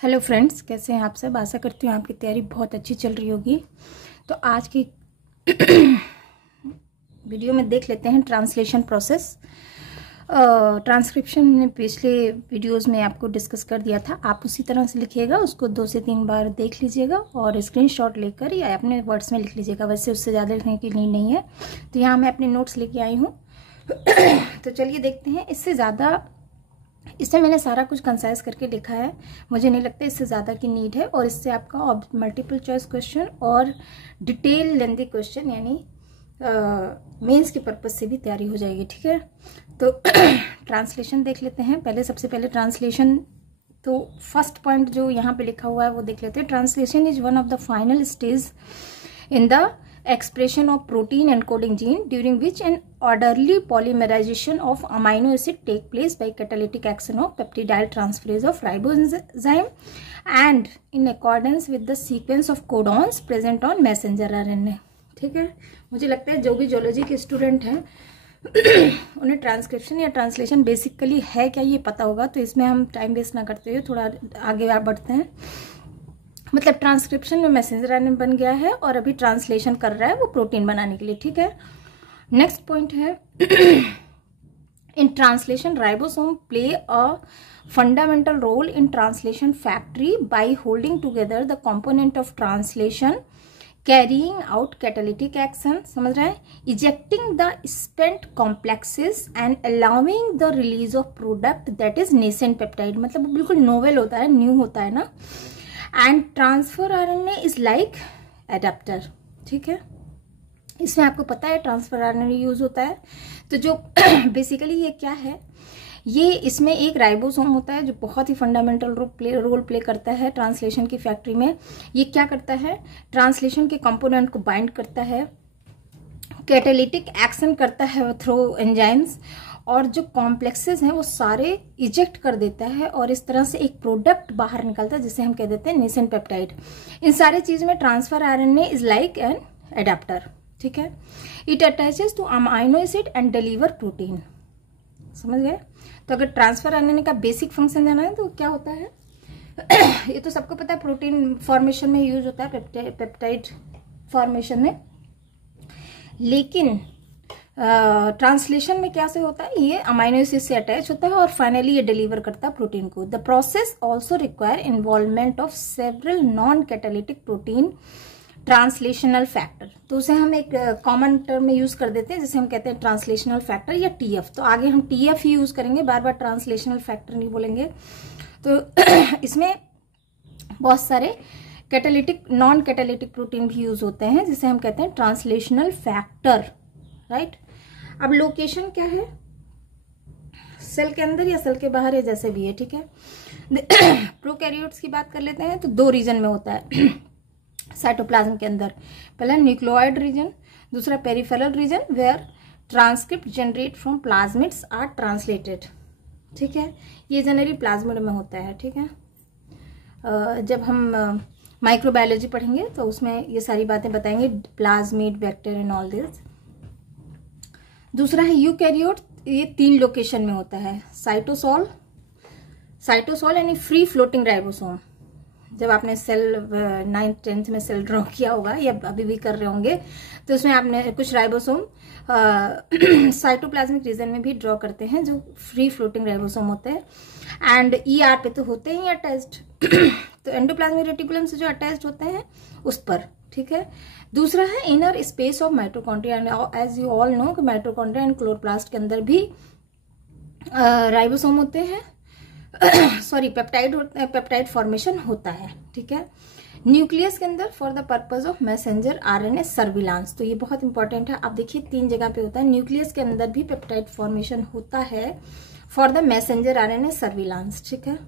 Hello friends, कैसे हैं आप सब। आशा करती हूँ आपकी तैयारी बहुत अच्छी चल रही होगी। तो आज की वीडियो में देख लेते हैं ट्रांसलेशन प्रोसेस। ट्रांसक्रिप्शन ने पिछले वीडियोस में आपको डिस्कस कर दिया था। आप उसी तरह से लिखिएगा, उसको 2 से 3 बार देख लीजिएगा और स्क्रीनशॉट लेकर या अपने वर्ड्स में लिख लीजिएगा। वैसे उससे ज़्यादा लिखने की नीड नहीं है। तो यहाँ मैं अपने नोट्स लेके आई हूँ। तो चलिए देखते हैं। इससे मैंने सारा कुछ कंसाइज करके लिखा है। मुझे नहीं लगता इससे ज़्यादा की नीड है। और इससे आपका मल्टीपल चॉइस क्वेश्चन और डिटेल लेंथी क्वेश्चन यानी मेंस के पर्पज से भी तैयारी हो जाएगी। ठीक है, तो ट्रांसलेशन देख लेते हैं। सबसे पहले ट्रांसलेशन, तो फर्स्ट पॉइंट जो यहाँ पे लिखा हुआ है वो देख लेते हैं। Translation is one of the final stage in the expression of protein encoding gene during which an orderly polymerization of amino acid take place by catalytic action of peptidyl transferase of ribozyme and in accordance with the sequence of codons present on messenger RNA। ठीक है, मुझे लगता है जो भी zoology के student हैं उन्हें ट्रांसक्रिप्शन या ट्रांसलेशन बेसिकली है क्या ये पता होगा। तो इसमें हम टाइम वेस्ट ना करते हुए थोड़ा आगे बढ़ते हैं। मतलब ट्रांसक्रिप्शन में मैसेंजर आरएनए बन गया है और अभी ट्रांसलेशन कर रहा है वो प्रोटीन बनाने के लिए। ठीक है, नेक्स्ट पॉइंट है in translation ribosome play a fundamental role in translation factory by holding together the component of translation, carrying out catalytic action, समझ रहे हैं, ejecting the spent complexes and allowing the release of product that is nascent peptide. मतलब बिल्कुल novel होता है, new होता है ना। And transfer RNA is like adapter. ठीक है, इसमें आपको पता है ट्रांसफर आरएनए यूज होता है। तो जो बेसिकली ये क्या है, ये इसमें एक राइबोसोम होता है जो बहुत ही फंडामेंटल रोल प्ले करता है ट्रांसलेशन की फैक्ट्री में। ये क्या करता है, ट्रांसलेशन के कंपोनेंट को बाइंड करता है, कैटालिटिक एक्शन करता है थ्रू एंजाइम्स, और जो कॉम्प्लेक्सेस हैं वो सारे इजेक्ट कर देता है और इस तरह से एक प्रोडक्ट बाहर निकलता है जिसे हम कह देते हैं नेसेंट पेप्टाइड। इन सारे चीज में transfer RNA is like an adapter. ठीक है, it attaches two amino acid and deliver protein. समझ गए। तो अगर ट्रांसफर आरएनए का बेसिक फंक्शन जाना है तो क्या होता है ये तो सबको पता है, प्रोटीन फॉर्मेशन में यूज होता है, पेप्टाइड फॉर्मेशन में। लेकिन ट्रांसलेशन में क्या से होता है, ये अमाइनो एसिड से अटैच होता है और फाइनली ये डिलीवर करता है प्रोटीन को। The process also require involvement of several non catalytic protein translational factor. तो उसे हम एक कॉमन टर्म में यूज कर देते हैं जिसे हम कहते हैं ट्रांसलेशनल फैक्टर या टीएफ। तो आगे हम टीएफ ही यूज करेंगे, बार बार ट्रांसलेशनल फैक्टर नहीं बोलेंगे। तो इसमें बहुत सारे कैटालिटिक नॉन कैटालिटिक प्रोटीन भी यूज होते हैं जिसे हम कहते हैं ट्रांसलेशनल फैक्टर। राइट, अब लोकेशन क्या है, सेल के अंदर या सेल के बाहर या जैसे भी है। ठीक है, प्रोकैरियोट्स की बात कर लेते हैं तो 2 रीजन में होता है साइटोप्लाज्म के अंदर। पहला न्यूक्लियोइड रीजन, दूसरा peripheral region where transcript generate from plasmids are translated. ठीक है, ये जनरली प्लाज्मिड में होता है। ठीक है, जब हम माइक्रोबायोलॉजी पढ़ेंगे तो उसमें ये सारी बातें बताएंगे, plasmid, vector and all this. दूसरा है यूकैरियोट, ये 3 लोकेशन में होता है। साइटोसोल यानी फ्री फ्लोटिंग राइबोसोम। जब आपने सेल 9th 10th में सेल ड्रॉ किया होगा या अभी भी कर रहे होंगे तो उसमें आपने कुछ राइबोसोम साइटोप्लाज्मिक रीजन में भी ड्रॉ करते हैं जो फ्री फ्लोटिंग राइबोसोम होते हैं। एंड ईआर पे तो होते ही अटैच्ड तो एंडोप्लाज्मिक रेटिकुलम से जो अटैच्ड होते हैं उस पर। ठीक है, दूसरा है inner space of mitochondria. As you all know कि माइटोकॉन्ड्रिया एंड क्लोरोप्लास्ट के अंदर भी राइबोसोम होते हैं सॉरी पेप्टाइड फॉर्मेशन होता है। ठीक है, न्यूक्लियस के अंदर for the purpose of messenger RNA surveillance. तो ये बहुत इंपॉर्टेंट है। आप देखिए 3 जगह पे होता है। न्यूक्लियस के अंदर भी पेप्टाइड फॉर्मेशन होता है for the messenger RNA surveillance. ठीक है,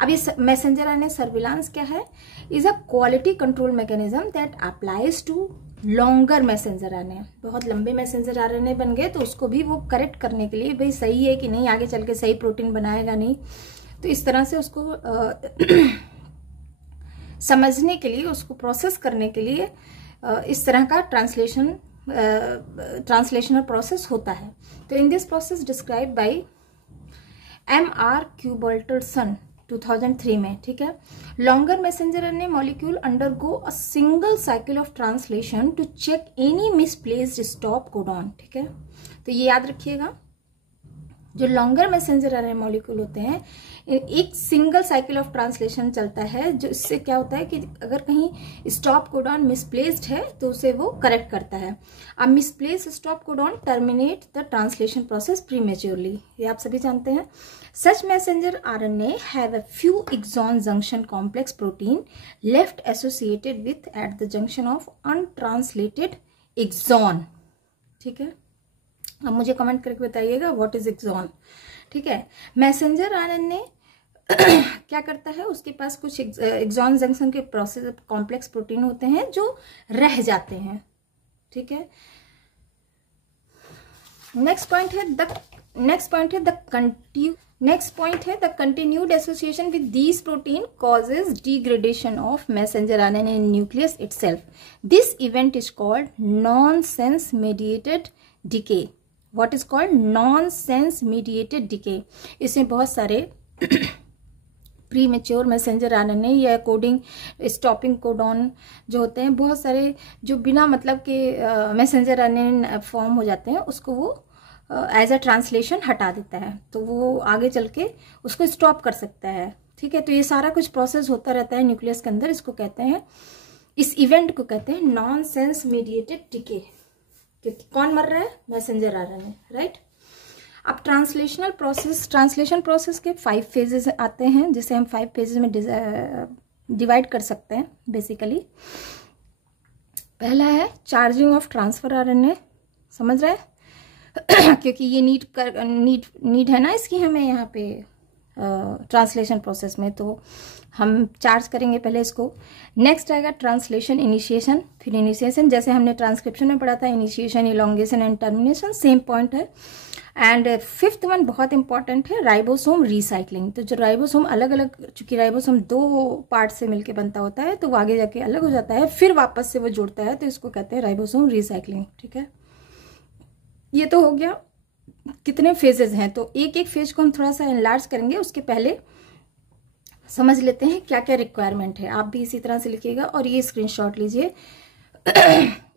अब ये मैसेंजर आरएनए सर्विलांस क्या है, is a quality control mechanism that applies to longer messenger RNA. बहुत लंबे मैसेंजर आरएनए बन गए तो उसको भी वो करेक्ट करने के लिए, भाई सही है कि नहीं, आगे चल के सही प्रोटीन बनाएगा नहीं, तो इस तरह से उसको समझने के लिए, उसको प्रोसेस करने के लिए इस तरह का ट्रांसलेशनल प्रोसेस होता है। तो in this process describe by M.R. Kubelterson 2003 में, ठीक है। Longer messenger RNA molecule undergo a single cycle of translation to check any misplaced stop codon, ठीक है। तो ये याद रखिएगा, जो लॉन्गर मैसेंजर आरएनए मॉलिक्यूल होते हैं एक सिंगल साइकिल ऑफ ट्रांसलेशन चलता है, जो इससे क्या होता है कि अगर कहीं स्टॉप कोडॉन मिसप्लेस्ड है तो उसे वो करेक्ट करता है। अब misplaced stop codon terminate the translation process prematurely, ये आप सभी जानते हैं। Such messenger RNA have a few exon junction complex protein left associated with at the junction of untranslated exon, ठीक है। अब मुझे कमेंट करके बताइएगा व्हाट इज एक्सॉन, ठीक है। मैसेंजर आरएनए क्या करता है, उसके पास कुछ एक्सॉन जंक्शन के प्रोसेस कॉम्प्लेक्स प्रोटीन होते हैं जो रह जाते हैं, ठीक है। नेक्स्ट पॉइंट है the continued association with these protein causes degradation of messenger RNA in nucleus itself. This event is called nonsense mediated decay. What is called nonsense mediated decay. इसमें बहुत सारे प्री मेच्योर मैसेंजर आरएनए या coding stopping codon जो होते हैं, बहुत सारे जो बिना मतलब के मैसेंजर आरएनए फॉर्म हो जाते हैं, उसको वो एज अ ट्रांसलेशन हटा देता है, तो वो आगे चल के उसको स्टॉप कर सकता है, ठीक है। तो ये सारा कुछ प्रोसेस होता रहता है न्यूक्लियस के अंदर, इसको कहते हैं, इस इवेंट को कहते हैं नॉनसेंस मीडिएटेड डिके। क्योंकि कौन मर रहा है, मैसेंजर आरएनए, राइट। अब ट्रांसलेशन प्रोसेस के 5 फेजेस आते हैं, जिसे हम 5 फेजेस में डिवाइड कर सकते हैं बेसिकली। पहला है चार्जिंग ऑफ ट्रांसफर आरएनए, समझ रहे हैं क्योंकि ये नीड है ना इसकी हमें यहाँ पे ट्रांसलेशन प्रोसेस में, तो हम चार्ज करेंगे पहले इसको। नेक्स्ट आएगा ट्रांसलेशन इनिशिएशन, फिर इनिशिएशन जैसे हमने ट्रांसक्रिप्शन में पढ़ा था, initiation, elongation and termination, same point है। एंड 5th वन बहुत इंपॉर्टेंट है, राइबोसोम रिसाइक्लिंग। तो जो राइबोसोम अलग अलग, चूंकि राइबोसोम 2 पार्ट से मिलकर बनता होता है, तो वो आगे जाके अलग हो जाता है, फिर वापस से वो जुड़ता है, तो इसको कहते हैं राइबोसोम रिसाइक्लिंग, ठीक है। ये तो हो गया कितने फेजेस हैं, तो एक एक फेज को हम थोड़ा सा एनलार्ज करेंगे। उसके पहले समझ लेते हैं क्या क्या रिक्वायरमेंट है। आप भी इसी तरह से लिखिएगा और ये स्क्रीनशॉट लीजिए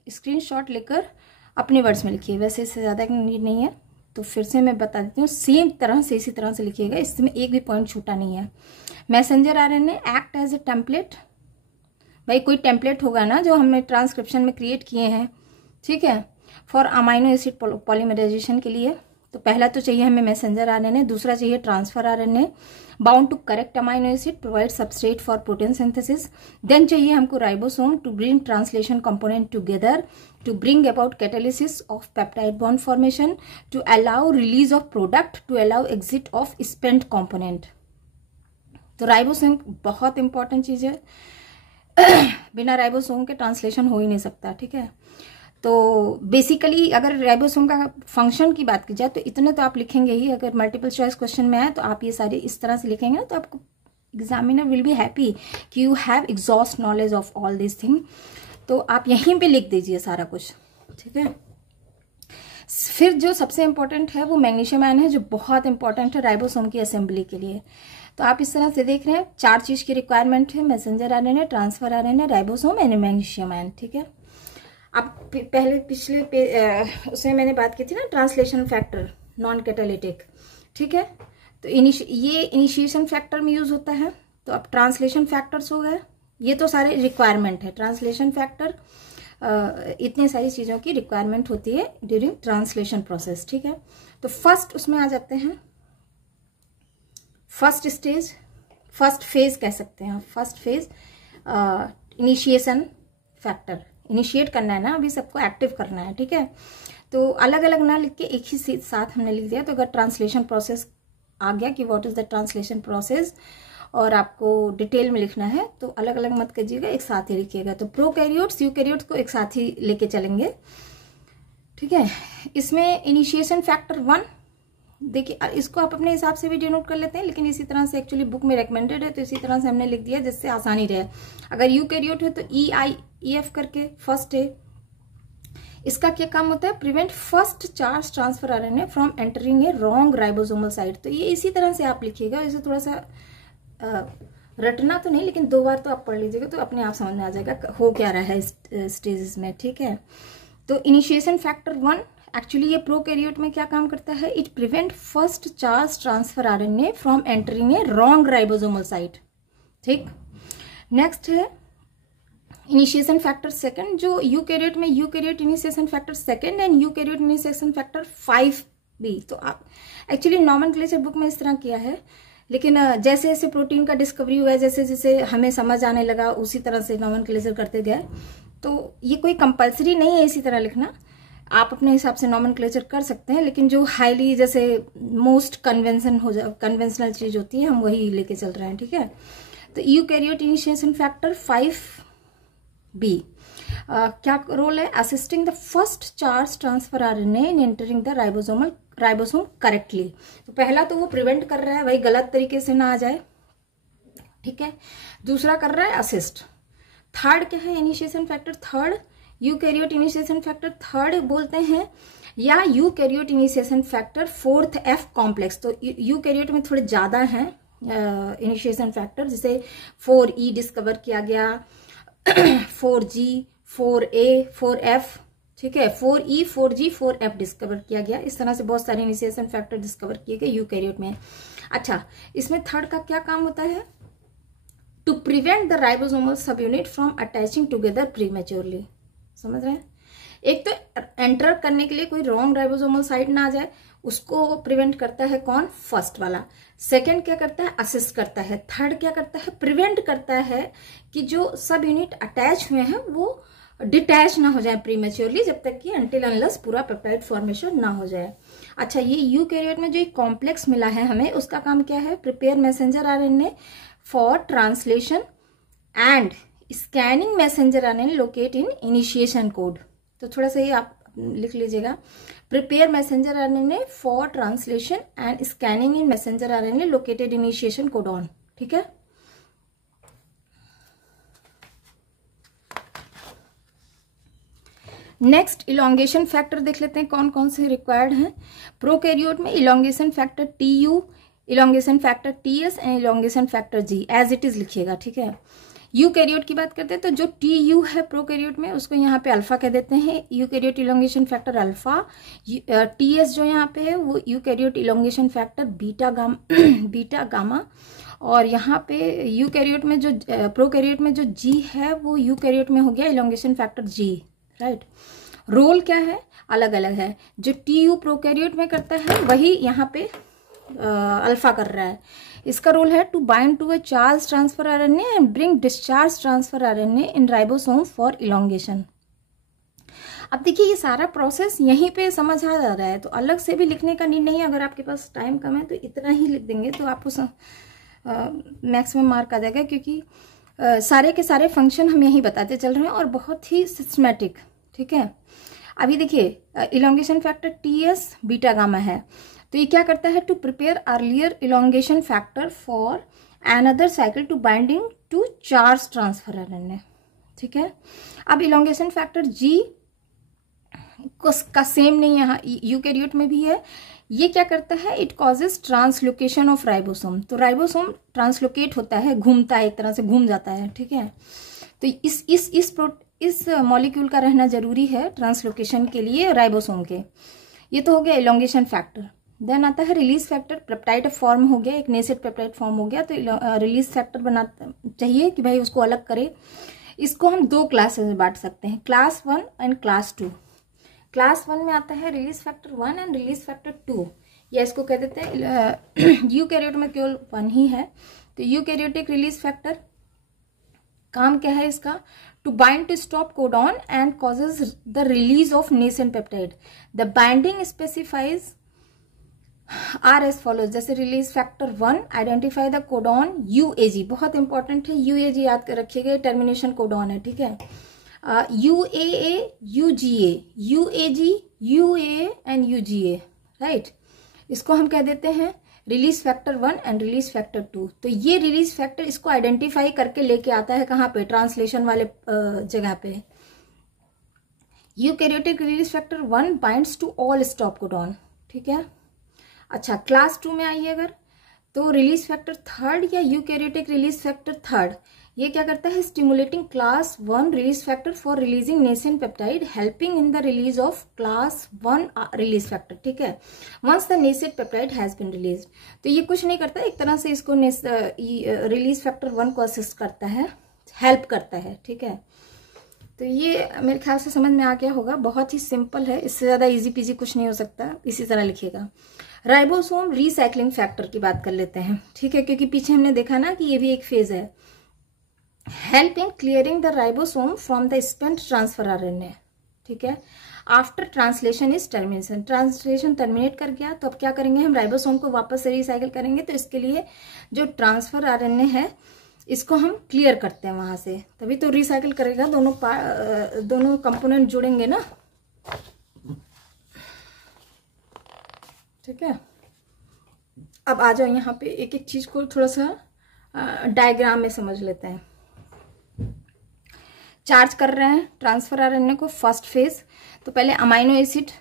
स्क्रीनशॉट लेकर अपने वर्ड्स में लिखिए, वैसे इससे ज़्यादा नीड नहीं है, तो फिर से मैं बता देती हूँ, सेम तरह से इसी तरह से लिखिएगा, इसमें एक भी पॉइंट छूटा नहीं है। Messenger RNA act as a template, भाई कोई टेम्पलेट होगा ना जो हमने ट्रांसक्रिप्शन में क्रिएट किए हैं, ठीक है, फॉर अमाइनो एसिड पॉलीमराइजेशन के लिए। तो पहला तो चाहिए हमें मैसेंजर आरएनए, दूसरा चाहिए transfer RNA bound to correct amino acid provide substrate for protein synthesis. Then चाहिए हमको ribosome to bring translation component together to bring about catalysis of peptide bond formation to allow release of product to allow exit of spent component. तो ribosome बहुत important चीज है बिना ribosome के translation हो ही नहीं सकता, ठीक है। तो बेसिकली अगर राइबोसोम का फंक्शन की बात की जाए तो इतने तो आप लिखेंगे ही। अगर मल्टीपल चॉइस क्वेश्चन में आए तो आप ये सारे इस तरह से लिखेंगे ना, तो आपको एग्जामिनर विल बी हैप्पी कि you have exhaust knowledge of all this thing. तो आप यहीं पे लिख दीजिए सारा कुछ, ठीक है। फिर जो सबसे इंपॉर्टेंट है वो मैग्नीशियम आयन है, जो बहुत इंपॉर्टेंट है राइबोसोम की असेंबली के लिए। तो आप इस तरह से देख रहे हैं 4 चीज की रिक्वायरमेंट है, messenger RNA, transfer RNA, ribosome and magnesium ion, ठीक है। अब पहले पिछले उसमें मैंने बात की थी ना ट्रांसलेशन फैक्टर नॉन कैटालिटिक, ठीक है। तो ये इनिशिएशन फैक्टर में यूज होता है। तो अब ट्रांसलेशन फैक्टर्स हो गए, ये तो सारे रिक्वायरमेंट है। ट्रांसलेशन फैक्टर इतने सारी चीजों की रिक्वायरमेंट होती है ड्यूरिंग ट्रांसलेशन प्रोसेस, ठीक है। तो फर्स्ट उसमें आ जाते हैं, फर्स्ट स्टेज, फर्स्ट फेज कह सकते हैं। First phase initiation factor, initiate करना है ना, अभी सबको एक्टिव करना है, ठीक है। तो अलग अलग ना लिख के एक ही साथ हमने लिख दिया। तो अगर ट्रांसलेशन प्रोसेस आ गया कि what is the translation process और आपको डिटेल में लिखना है तो अलग अलग मत कीजिएगा, एक साथ ही लिखिएगा। तो प्रोकैरियोट्स यूकैरियोट्स को एक साथ ही लेके चलेंगे, ठीक है। इसमें इनिशिएशन फैक्टर 1 देखिए, इसको आप अपने हिसाब से भी डिनोट कर लेते हैं, लेकिन इसी तरह से एक्चुअली बुक में रिकमेंडेड है तो इसी तरह से हमने लिख दिया जिससे आसानी रहे। अगर यूकैरियोट है तो EIEF करके फर्स्ट है। इसका क्या काम होता है, prevent first charge transfer RNA from entering A wrong ribosomal site. तो ये इसी तरह से आप लिखिएगा, इसे थोड़ा सा रटना तो नहीं, लेकिन 2 बार तो आप पढ़ लीजिएगा तो अपने आप समझ में आ जाएगा हो क्या रहा है इस स्टेजेस में, ठीक है। तो इनिशिएशन फैक्टर 1 एक्चुअली ये प्रोकैरियोट में क्या काम करता है, it prevent first charge transfer RNA from entering A wrong ribosomal site, ठीक। नेक्स्ट है इनिशिएशन फैक्टर 2, जो यूकैरियोट में eukaryote initiation factor 2 and eukaryote initiation factor 5b। तो आप एक्चुअली नॉमेनक्लेचर बुक में इस तरह किया है, लेकिन जैसे जैसे प्रोटीन का डिस्कवरी हुआ है, जैसे जैसे हमें समझ आने लगा, उसी तरह से नॉमेनक्लेचर करते गए। तो ये कोई कंपलसरी नहीं है इसी तरह लिखना, आप अपने हिसाब से नॉमेनक्लेचर कर सकते हैं, लेकिन जो हाईली जैसे मोस्ट कन्वेंशनल चीज होती है हम वही लेके चल रहे हैं, ठीक है। तो यूकैरियोट इनिशिएशन फैक्टर 5b क्या रोल है, assisting the first charge transfer RNA in entering the ribosome correctly. तो पहला तो वो प्रिवेंट कर रहा है भाई गलत तरीके से ना आ जाए, ठीक है। दूसरा कर रहा है असिस्ट। थर्ड क्या है initiation factor, third eukaryote initiation factor third बोलते हैं, या eukaryote initiation factor 4th F complex. तो यूकैरियोट में थोड़े ज्यादा हैं इनिशिएशन फैक्टर, जैसे 4E डिस्कवर किया गया, 4G, 4A, 4F, ठीक है, 4E, 4G, 4F डिस्कवर किया गया। इस तरह से बहुत सारे इनिशिएशन फैक्टर डिस्कवर किए गए यूकैरियोट में। अच्छा, इसमें थर्ड का क्या काम होता है, to prevent the ribosomal subunit from attaching together prematurely. समझ रहे हैं, एक तो एंटर करने के लिए कोई रॉन्ग राइबोसोमल साइट ना आ जाए, उसको प्रिवेंट करता है कौन, फर्स्ट वाला। सेकंड क्या करता है, असिस्ट करता है। थर्ड क्या करता है, प्रिवेंट करता है कि जो सब यूनिट अटैच हुए हैं वो डिटैच ना हो जाए प्रीमेच्योरली, जब तक कि अनटिल अनलेस पूरा पेप्टाइड फॉर्मेशन ना हो जाए। अच्छा, ये यूकैरियोट में जो एक कॉम्प्लेक्स मिला है हमें, उसका काम क्या है, prepare messenger RNA for translation and scanning messenger RNA locate in initiation code. तो थोड़ा सा ये आप लिख लीजिएगा, prepare messenger RNA for translation and scanning in messenger RNA located initiation codon, ठीक है। नेक्स्ट इलोंगेशन फैक्टर देख लेते हैं कौन कौन से रिक्वायर्ड हैं। प्रोकैरियोट में elongation factor TU, elongation factor TS and elongation factor G as it is लिखिएगा, ठीक है। यूकैरियोट की बात करते हैं तो जो TU है प्रोकैरियोट में उसको यहाँ पे अल्फा कह देते हैं, eukaryote elongation factor alpha. TS जो यहाँ पे है वो eukaryote elongation factor beta gamma. और यहाँ पे यूकैरियोट में जो प्रोकैरियोट में जो G है वो यूकैरियोट में हो गया elongation factor G, right. Role क्या है, अलग अलग है, जो TU प्रोकैरियोट में करता है वही यहाँ पे अल्फा कर रहा है। इसका रोल है to bind to a charge transfer RNA and bring discharge transfer RNA in ribosome for elongation. अब देखिए ये सारा प्रोसेस यहीं पे समझ आ जा रहा है, तो अलग से भी लिखने का नीड नहीं है। अगर आपके पास टाइम कम है तो इतना ही लिख देंगे तो आपको मैक्सिमम मार्क आ जाएगा, क्योंकि सारे के सारे फंक्शन हम यही बताते चल रहे हैं और बहुत ही सिस्टमैटिक, ठीक है। अभी देखिए elongation factor TS beta gamma है, तो ये क्या करता है, to prepare earlier elongation factor for another cycle to binding to charge transfer RNA, ठीक है। अब इलोंगेशन फैक्टर G का सेम नहीं यहाँ यूकैरियोट में भी है। ये क्या करता है, it causes translocation of ribosome. तो राइबोसोम ट्रांसलोकेट होता है, घूमता है, एक तरह से घूम जाता है, ठीक है। तो इस मॉलिक्यूल का रहना जरूरी है ट्रांसलोकेशन के लिए राइबोसोम के। ये तो हो गया इलोंगेशन फैक्टर। देन आता है रिलीज फैक्टर, पेप्टाइड फॉर्म हो गया, एक नेसेड पेप्टाइड फॉर्म हो गया, तो रिलीज फैक्टर बनाना चाहिए कि भाई उसको अलग करे। इसको हम 2 क्लासेस में बांट सकते हैं, क्लास 1 एंड क्लास 2। क्लास 1 में आता है release factor 1 and release factor 2, या इसको कह देते हैं यूकैरियोट में केवल 1 ही है। तो यूकैरियोटिक रिलीज फैक्टर काम क्या है इसका, to bind to stop codon and causes the release of nascent peptide. The binding specifies are as follows, जैसे release factor 1 identify the codon UAG, बहुत इंपॉर्टेंट है UAG, याद कर रखिएगा, टर्मिनेशन कोडॉन है, ठीक है। UAA, UGA, UAG, UAA and UGA, right. इसको हम कह देते हैं release factor 1 and release factor 2। तो ये रिलीज फैक्टर इसको आइडेंटिफाई करके लेके आता है कहाँ पे, ट्रांसलेशन वाले जगह पे। Eukaryotic release factor 1 binds to all stop codon, ठीक है। अच्छा, क्लास 2 में आइए अगर, तो रिलीज फैक्टर थर्ड या यूकैरियोटिक रिलीज फैक्टर थर्ड, ये क्या करता है, stimulating class 1 release factor for releasing nascent peptide helping in the release of class 1 release factor, ठीक है, once the nascent peptide has been release. तो ये कुछ नहीं करता, एक तरह से इसको रिलीज फैक्टर 1 को असिस्ट करता है, हेल्प करता है, ठीक है। तो ये मेरे ख्याल से समझ में आ गया होगा, बहुत ही सिंपल है, इससे ज्यादा इजी पीजी कुछ नहीं हो सकता, इसी तरह लिखिएगा। राइबोसोम रीसाइक्लिंग फैक्टर की बात कर लेते हैं, ठीक है, क्योंकि पीछे हमने देखा ना कि ये भी एक फेज है। Help in clearing the ribosome from the spent transfer RNA, ठीक है, after translation is termination, translation terminate कर गया तो अब क्या करेंगे, हम राइबोसोम को वापस से रिसाइकिल करेंगे। तो इसके लिए जो ट्रांसफर आरएनए है इसको हम क्लियर करते हैं वहां से, तभी तो रिसाइकिल करेगा, दोनों कंपोनेंट जुड़ेंगे ना, ठीक है। अब आ जाओ यहाँ पे एक एक चीज को थोड़ा सा डायग्राम में समझ लेते हैं। चार्ज कर रहे हैं ट्रांसफर आरएनए को, फर्स्ट फेज, तो पहले अमाइनो एसिड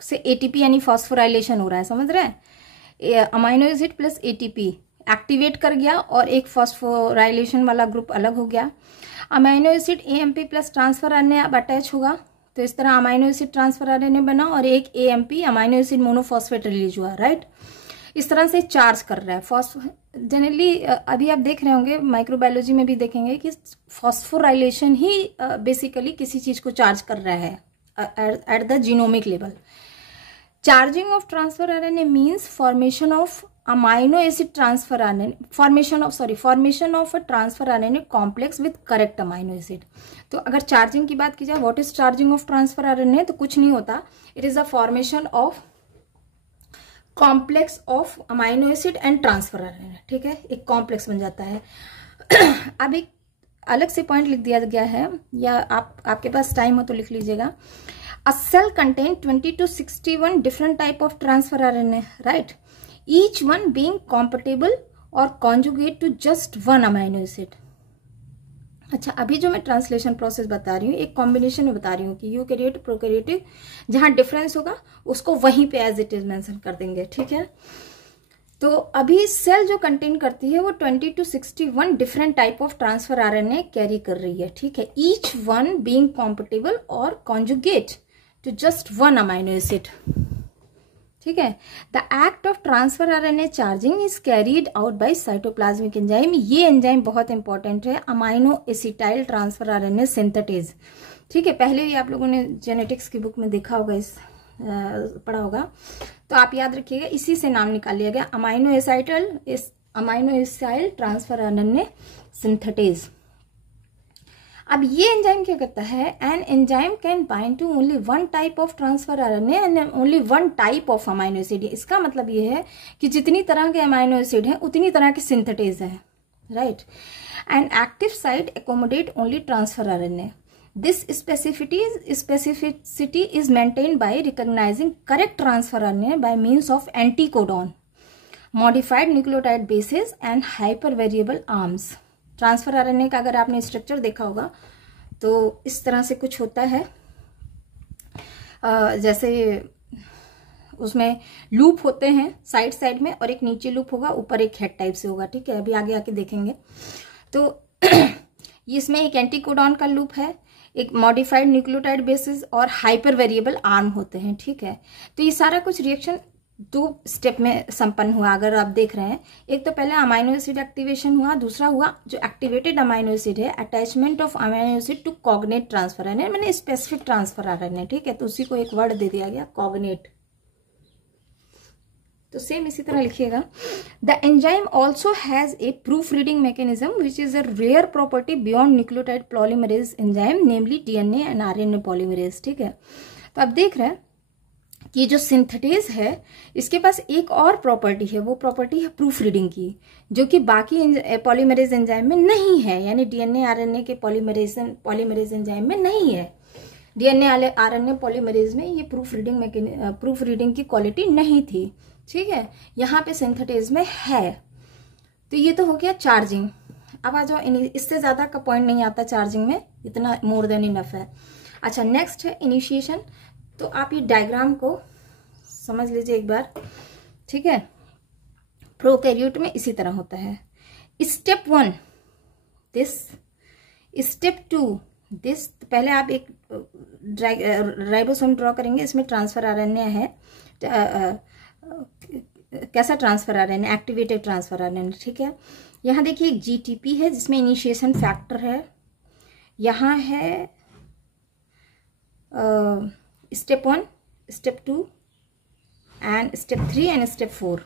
से एटीपी यानी फॉस्फोराइलेशन हो रहा है, समझ रहे हैं, amino acid plus ATP activate कर गया और एक फॉस्फोराइलेशन वाला ग्रुप अलग हो गया। Amino acid AMP plus transfer RNA अब अटैच होगा, तो इस तरह अमाइनो एसिड ट्रांसफर आरएनए बना और एक AMP amino acid monophosphate release हुआ, राइट। इस तरह से चार्ज कर रहा है। जनरली अभी आप देख रहे होंगे, माइक्रोबायोलॉजी में भी देखेंगे कि फॉस्फोराइलेशन ही बेसिकली किसी चीज को चार्ज कर रहा है at the genomic level. Charging of transfer RNA means formation of amino acid transfer RNA, formation of a transfer RNA complex with correct amino acid. तो अगर चार्जिंग की बात की जाए, what is charging of transfer RNA, तो कुछ नहीं होता, it is a formation of complex of amino acid and transfer RNA, ठीक है, एक कॉम्प्लेक्स बन जाता है। अब एक अलग से पॉइंट लिख दिया गया है, या आपके पास टाइम हो तो लिख लीजिएगा। A cell contain 20 to 61 different type of transfer RNA, right, each one being compatible और conjugate to just one amino acid. अच्छा, अभी जो मैं ट्रांसलेशन प्रोसेस बता रही हूँ, एक कॉम्बिनेशन में बता रही हूँ कि यूकैरियोट प्रोकैरियोटिक, जहां डिफरेंस होगा उसको वहीं पे एज इट इज मेंशन कर देंगे, ठीक है। तो अभी सेल जो कंटेन करती है वो 20 to 61 different type of transfer RNA carry कर रही है, ठीक है, ईच वन बीइंग कॉम्पेटेबल और conjugate to just one amino acid, ठीक है। The act of transfer RNA charging is carried out by cytoplasmic enzyme. ये एंजाइम बहुत इंपॉर्टेंट है, amino acetyl transfer RNA synthetase, ठीक है। पहले भी आप लोगों ने जेनेटिक्स की बुक में देखा होगा, पढ़ा होगा, तो आप याद रखिएगा, इसी से नाम निकाल लिया गया, amino acetyl transfer RNA synthetase. अब ये एंजाइम क्या करता है, an enzyme can bind to only one type of transfer RNA and only one type of amino acid. इसका मतलब ये है कि जितनी तरह के अमाइनो एसिड हैं उतनी तरह के सिंथेटेज हैं, right. And active site accommodate only transfer RNA. This specificity is maintained by recognizing correct transfer RNA by means of anticodon, modified nucleotide bases and hypervariable arms. Transfer RNA का अगर आपने structure देखा होगा तो इस तरह से कुछ होता है, जैसे उसमें लूप होते हैं साइड साइड में और एक नीचे लूप होगा, ऊपर एक हेड टाइप से होगा, ठीक है, अभी आगे आके देखेंगे। तो इसमें एक एंटीकोडॉन का लूप है, एक मॉडिफाइड न्यूक्लियोटाइड बेसिस और हाइपर वेरिएबल आर्म होते हैं, ठीक है। तो ये सारा कुछ रिएक्शन 2 स्टेप में संपन्न हुआ, अगर आप देख रहे हैं। एक तो पहले अमाइनो एसिड एक्टिवेशन हुआ, दूसरा हुआ जो एक्टिवेटेड अमाइनो एसिड है, attachment of amino acid to cognate transfer RNA, मैंने स्पेसिफिक ट्रांसफर आरएनए, ठीक है, तो उसी को एक वर्ड दे दिया गया, कॉग्नेट। तो सेम इसी तरह लिखिएगा। The enzyme also has a proof reading mechanism which is a rare property beyond nucleotide polymerase enzyme, namely DNA and RNA polymerase, ठीक है। तो आप देख रहे हैं कि जो सिंथेटेज है इसके पास एक और प्रॉपर्टी है, वो प्रॉपर्टी है प्रूफ रीडिंग की, जो कि बाकी पॉलीमरेज एंजाइम में नहीं है, यानी डीएनए आरएनए के पॉलीमरेज एंजाइम में नहीं है। डीएनए आरएनए पॉलीमरेज में ये प्रूफ रीडिंग की क्वालिटी नहीं थी, ठीक है, यहाँ पे सिंथेटेज में है। तो ये तो हो गया चार्जिंग। अब आ जाओ, इससे ज्यादा का पॉइंट नहीं आता चार्जिंग में, इतना मोर देन इनफ है। अच्छा, नेक्स्ट है इनिशिएशन। तो आप ये डायग्राम को समझ लीजिए एक बार, ठीक है। प्रोकैरियोट में इसी तरह होता है। Step 1 this, step 2 this. पहले आप एक राइबोसोम ड्रॉ करेंगे, इसमें ट्रांसफर आरएनए है। कैसा transfer RNA? Activated transfer RNA, ठीक है। यहाँ देखिए एक जीटीपी है जिसमें इनिशिएशन फैक्टर है। यहाँ है step 1, step 2 and step 3 and step 4।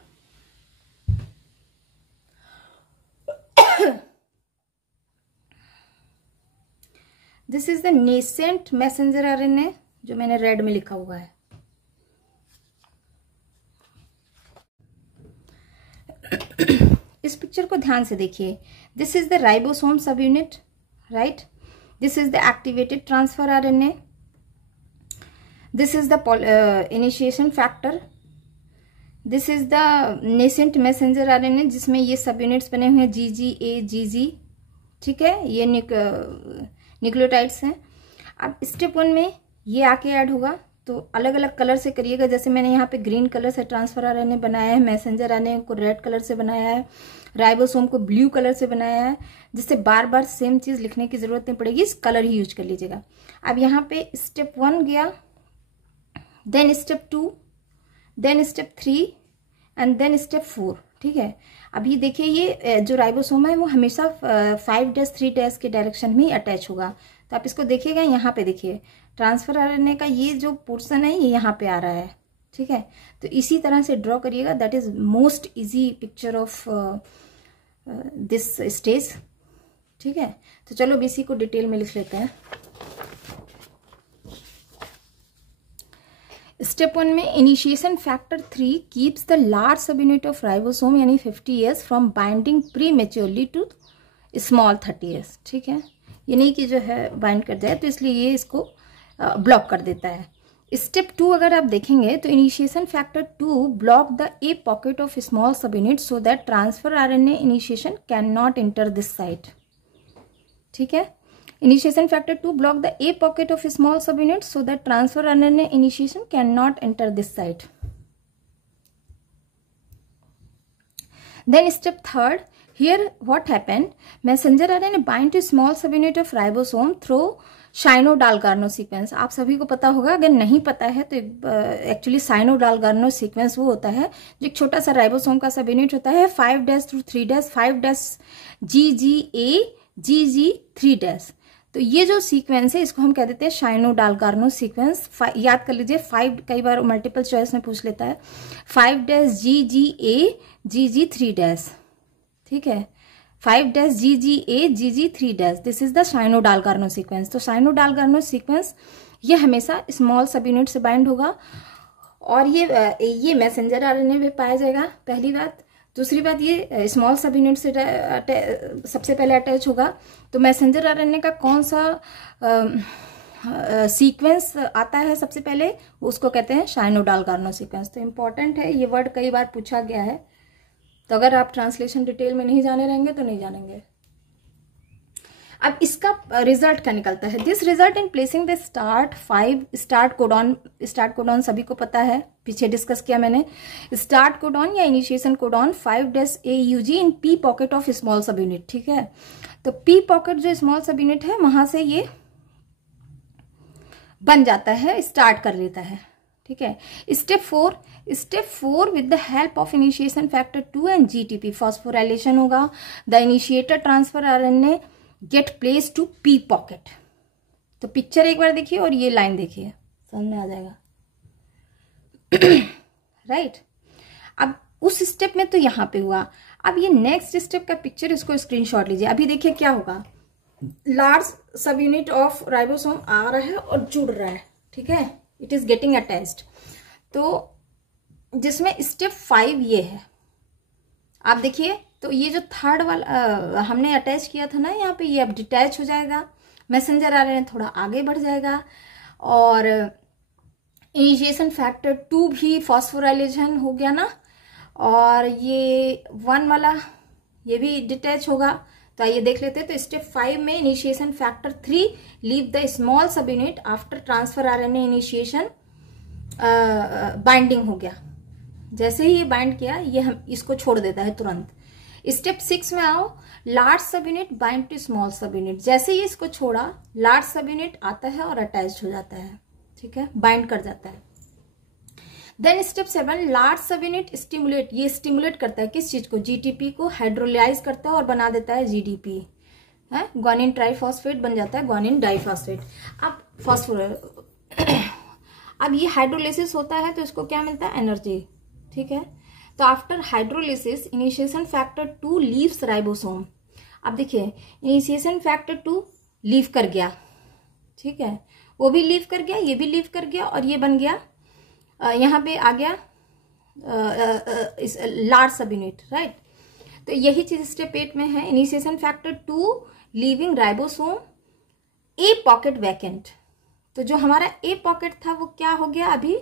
This is the nascent messenger RNA जो मैंने रेड में लिखा हुआ है। इस पिक्चर को ध्यान से देखिए। दिस इज द राइबोसोम सब unit, right. This is the activated transfer RNA. This is the initiation factor. This is the nascent messenger RNA जिसमें ये सब यूनिट्स बने हुए हैं GGA GG, ठीक है। ये न्यूक्लियोटाइड्स हैं। अब स्टेप 1 में ये आके ऐड होगा, तो अलग अलग कलर से करिएगा। जैसे मैंने यहाँ पे ग्रीन कलर से ट्रांसफर आरएनए बनाया है, मैसेंजर आरएनए को रेड कलर से बनाया है, राइबोसोम को ब्लू कलर से बनाया है, जिससे बार बार सेम चीज लिखने की जरूरत नहीं पड़ेगी, इस कलर ही यूज कर लीजिएगा। अब यहाँ पे स्टेप 1 गया, then step 2, then step 3 and then step 4, ठीक है। अभी देखिए ये जो राइबोसोम है वो हमेशा 5'3' के डायरेक्शन में ही अटैच होगा। तो आप इसको देखिएगा, यहाँ पे देखिए ट्रांसफर आरएनए का ये जो पोर्शन है ये यहाँ पे आ रहा है, ठीक है। तो इसी तरह से ड्रॉ करिएगा। That is most easy picture of this stage, ठीक है। तो चलो बीसी को डिटेल में लिख लेते हैं। स्टेप 1 में initiation factor 3 keeps the large subunit of ribosome यानी 50S from binding prematurely to small 30S, ठीक है। ये नहीं कि जो है बाइंड कर जाए, तो इसलिए ये इसको ब्लॉक कर देता है। स्टेप 2 अगर आप देखेंगे तो initiation factor 2 block the A pocket of small सब unit so that transfer RNA initiation can not enter this site, ठीक है। Initiation factor 2 block the A pocket of small subunit so that transfer RNA initiation cannot enter this site. Then step 3rd, here what happened? Messenger RNA bind to small subunit of ribosome through Shino-Dalgarno sequence. आप सभी को पता होगा, अगर नहीं पता है तो एक्चुअली Shino-Dalgarno sequence वो होता है जो एक छोटा सा राइबोसोम का सब यूनिट होता है 5' through 3' 5' GGA GG 3'। तो ये जो सीक्वेंस है इसको हम कह देते हैं शाइनो-डालगार्नो सीक्वेंस। याद कर लीजिए, 5 कई बार मल्टीपल चॉइस में पूछ लेता है। 5' GGA GG 3', ठीक है। 5' GGA GG 3', this is the Shine Dalgarno sequence. तो शाइनो-डालगार्नो सीक्वेंस ये हमेशा स्मॉल सब यूनिट से बाइंड होगा और ये मैसेंजर आरएनए में पाया जाएगा, पहली बात। दूसरी बात, ये स्मॉल सब यूनिट से सबसे पहले अटैच होगा। तो मैसेंजर आरएनए का कौन सा सीक्वेंस आता है सबसे पहले, उसको कहते हैं शाइनो-डालगार्नो सीक्वेंस। तो इम्पॉर्टेंट है, ये वर्ड कई बार पूछा गया है। तो अगर आप ट्रांसलेशन डिटेल में नहीं जाने रहेंगे तो नहीं जानेंगे। अब इसका रिजल्ट क्या निकलता है? This result in placing the start codon सभी को पता है, पीछे डिस्कस किया मैंने। स्टार्ट कोडॉन या initiation codon 5' AUG in P pocket of small सब यूनिट, ठीक है। तो पी पॉकेट जो स्मॉल सब यूनिट है वहां से ये बन जाता है, स्टार्ट कर लेता है, ठीक है। Step 4 with the help of initiation factor 2 and GTP phosphorylation होगा। The initiator transfer RNA get place to P pocket. तो पिक्चर एक बार देखिए और ये लाइन देखिए, समझ में आ जाएगा, राइट। अब उस स्टेप में तो यहां पे हुआ। अब ये नेक्स्ट स्टेप का पिक्चर, इसको स्क्रीनशॉट लीजिए। अभी देखिए क्या होगा, large subunit of ribosome आ रहा है और जुड़ रहा है, ठीक है। It is getting attached. तो जिसमें स्टेप 5 ये है, आप देखिए। तो ये जो थर्ड वाला हमने अटैच किया था ना यहाँ पे, ये अब डिटैच हो जाएगा। मैसेंजर आरएनए थोड़ा आगे बढ़ जाएगा और इनिशिएशन फैक्टर 2 भी फॉस्फोराइलेशन हो गया ना, और ये 1 वाला ये भी डिटैच होगा। तो आइए देख लेते हैं। तो स्टेप 5 में initiation factor 3 leave the small सब unit after transfer RNA initiation binding हो गया। जैसे ही ये बाइंड किया, ये हम इसको छोड़ देता है तुरंत। स्टेप 6 में आओ, large subunit bind to small subunit. जैसे ही इसको छोड़ा, लार्ज सब यूनिट आता है और अटैच हो जाता है, ठीक है, बाइंड कर जाता है। Then step 7, large subunit stimulate. ये स्टिमुलेट करता है किस चीज को? जीटीपी को हाइड्रोलाइज करता है और बना देता है जीडीपी, है, ग्वानिन ट्राइफॉस्फेट बन जाता है ग्वानिन डाइफॉस्फेट। अब अब ये हाइड्रोलिसिस होता है तो इसको क्या मिलता है? एनर्जी, ठीक है। तो after hydrolysis initiation factor 2 leaves ribosome. अब देखिए, इनिशिएशन फैक्टर 2 लीव कर गया, ठीक है, वो भी लीव कर गया, ये भी लीव कर गया, और ये बन गया, यहाँ पे आ गया लार्ज सब यूनिट, राइट। तो यही चीज स्टेप 8 में है, इनिशिएशन फैक्टर 2 लीविंग राइबोसोम, ए पॉकेट वैकेंट। तो जो हमारा ए पॉकेट था वो क्या हो गया? अभी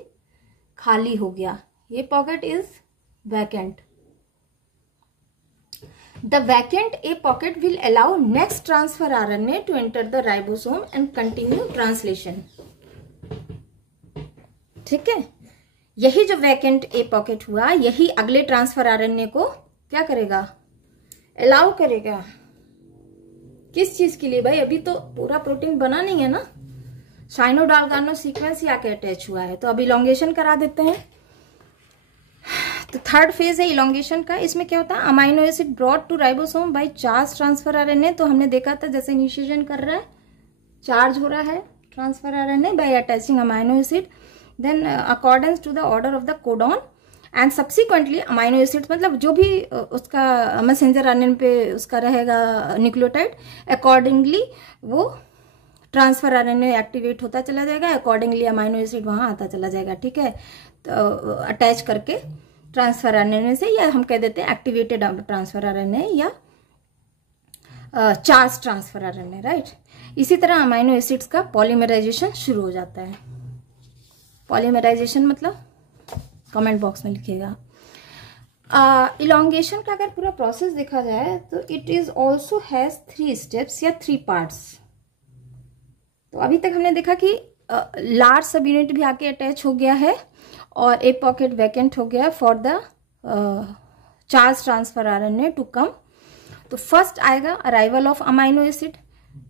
खाली हो गया। ये pocket is vacant. The vacant a pocket will allow next transfer RNA to enter the ribosome and continue translation, ठीक है। यही जो वैकेंट ए पॉकेट हुआ, यही अगले ट्रांसफर आरएनए को क्या करेगा? अलाउ करेगा। किस चीज के लिए भाई? अभी तो पूरा प्रोटीन बना नहीं है ना, साइनोडालगानो सीक्वेंस ही आके अटैच हुआ है, तो अब इलोंगेशन करा देते हैं। तो थर्ड फेज है इलोंगेशन का। इसमें क्या होता है? Amino acid brought to ribosome by charge transfer RNA. तो हमने देखा था जैसे इनिशिएशन कर रहा है, चार्ज हो रहा है transfer RNA by attaching amino acid, then accordance to the order of the codon and subsequently amino acid, मतलब जो भी उसका मैसेंजर आरएनए पे उसका रहेगा न्यूक्लियोटाइड, अकॉर्डिंगली वो ट्रांसफर आरएनए एक्टिवेट होता चला जाएगा, अकॉर्डिंगली अमाइनो एसिड वहां आता चला जाएगा, ठीक है। तो अटैच करके ट्रांसफर आरएनए से, या हम कह देते हैं एक्टिवेटेड ट्रांसफर आरएनए या चार्ज ट्रांसफर आरएनए, राइट। इसी तरह अमाइनो एसिड्स का पॉलीमराइजेशन शुरू हो जाता है। पॉलीमराइजेशन मतलब कमेंट बॉक्स में लिखिएगा। इलोंगेशन का अगर पूरा प्रोसेस देखा जाए तो it is also has 3 steps या 3 पार्ट्स। तो अभी तक हमने देखा कि लार्ज सब यूनिट भी आके अटैच हो गया है और ए पॉकेट वैकेंट हो गया for the charge transfer RNA to come. तो फर्स्ट आएगा अराइवल ऑफ अमाइनो एसिड।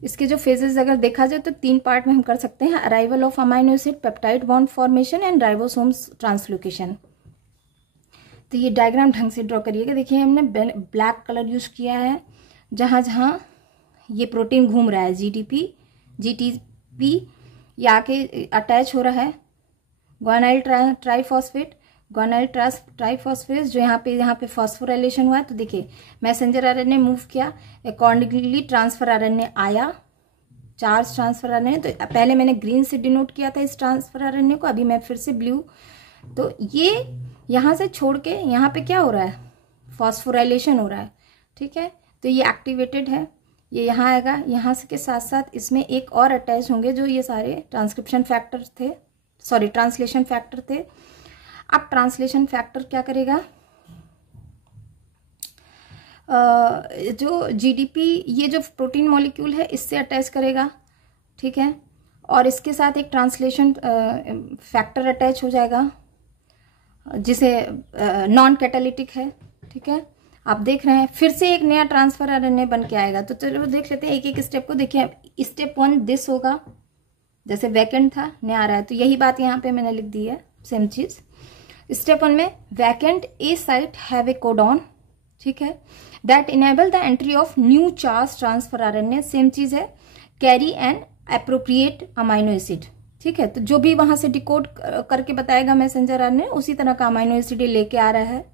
इसके जो फेजेस अगर देखा जाए तो 3 पार्ट में हम कर सकते हैं, arrival of amino acid, peptide bond formation and ribosomes translocation. तो ये डायग्राम ढंग से ड्रॉ करिएगा। देखिए हमने ब्लैक कलर यूज किया है, जहां जहां ये प्रोटीन घूम रहा है, जीटीपी ये आके अटैच हो रहा है ग्वानाइल ट्राइफॉस्फेट, ग्वानाइल ट्राइफॉस्फेट, जो यहाँ पे फॉस्फोराइलेशन हुआ है। तो देखिए मैसेंजर आरएनए मूव किया, अकॉर्डिंगली ट्रांसफर आरएनए आया, चार्ज ट्रांसफर आरएनए। तो पहले मैंने ग्रीन से डिनोट किया था इस ट्रांसफर आरएनए को, अभी मैं फिर से ब्लू। तो ये यहाँ से छोड़ के यहाँ पे क्या हो रहा है? फॉस्फोराइलेशन हो रहा है, ठीक है। तो ये एक्टिवेटेड है, ये यहाँ आएगा, यहाँ से के साथ साथ इसमें एक और अटैच होंगे जो ये सारे ट्रांसक्रिप्शन फैक्टर थे, सॉरी ट्रांसलेशन फैक्टर थे। अब ट्रांसलेशन फैक्टर क्या करेगा? जो जीडीपी, ये जो प्रोटीन मॉलिक्यूल है इससे अटैच करेगा, ठीक है, और इसके साथ एक ट्रांसलेशन फैक्टर अटैच हो जाएगा जिसे नॉन कैटालिटिक है, ठीक है। आप देख रहे हैं फिर से एक नया ट्रांसफर आरएनए बन के आएगा। तो चलो देख लेते हैं एक एक स्टेप को। देखिए स्टेप 1 दिस होगा, जैसे वैकेंट था नया आ रहा है, तो यही बात यहाँ पे मैंने लिख दी है, सेम चीज। स्टेप 1 में vacant A site have a codon, ठीक है, that enable the entry of new charge transfer RNA, same चीज है, carry N appropriate amino acid, ठीक है। तो जो भी वहां से डिकोड करके बताएगा मैसेंजर आरएनए, उसी तरह का अमाइनो एसिड लेके आ रहा है।